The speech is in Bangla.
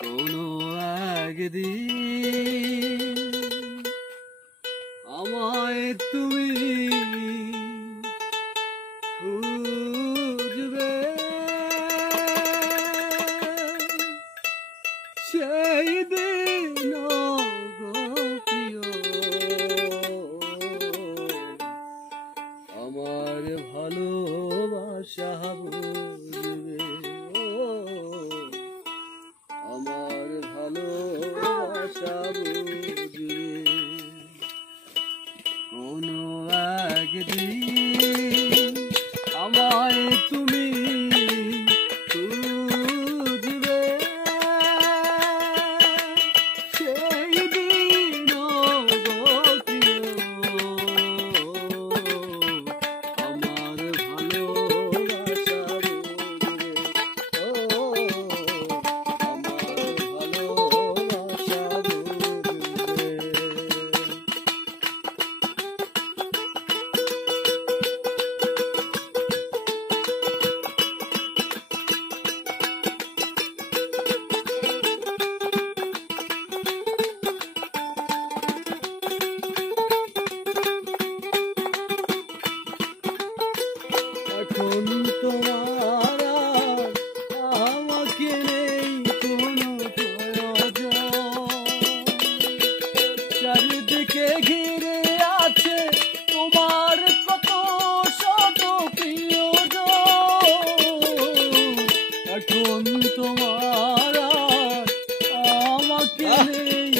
কোনো একদিন আমায় তুমি খুঁজবে, সেই দিন গো প্রিয় আমার ভালোবাসা বুঝবে, আমার ভালোবাসা বুঝবে। কোনো একদিন আমায় তুমি খুঁজবে, সেই দিন গো প্রিয় আমার ভালোবাসা বুঝবে, আমার ভালোবাসা বুঝবে। এখন তোমার আর আমাকে নেই কোনো প্রয়োজন, চারিদিকে ঘিরে আছে তোমার কত শত প্রিয়জন। এখন তোমার আর আমাকে নেই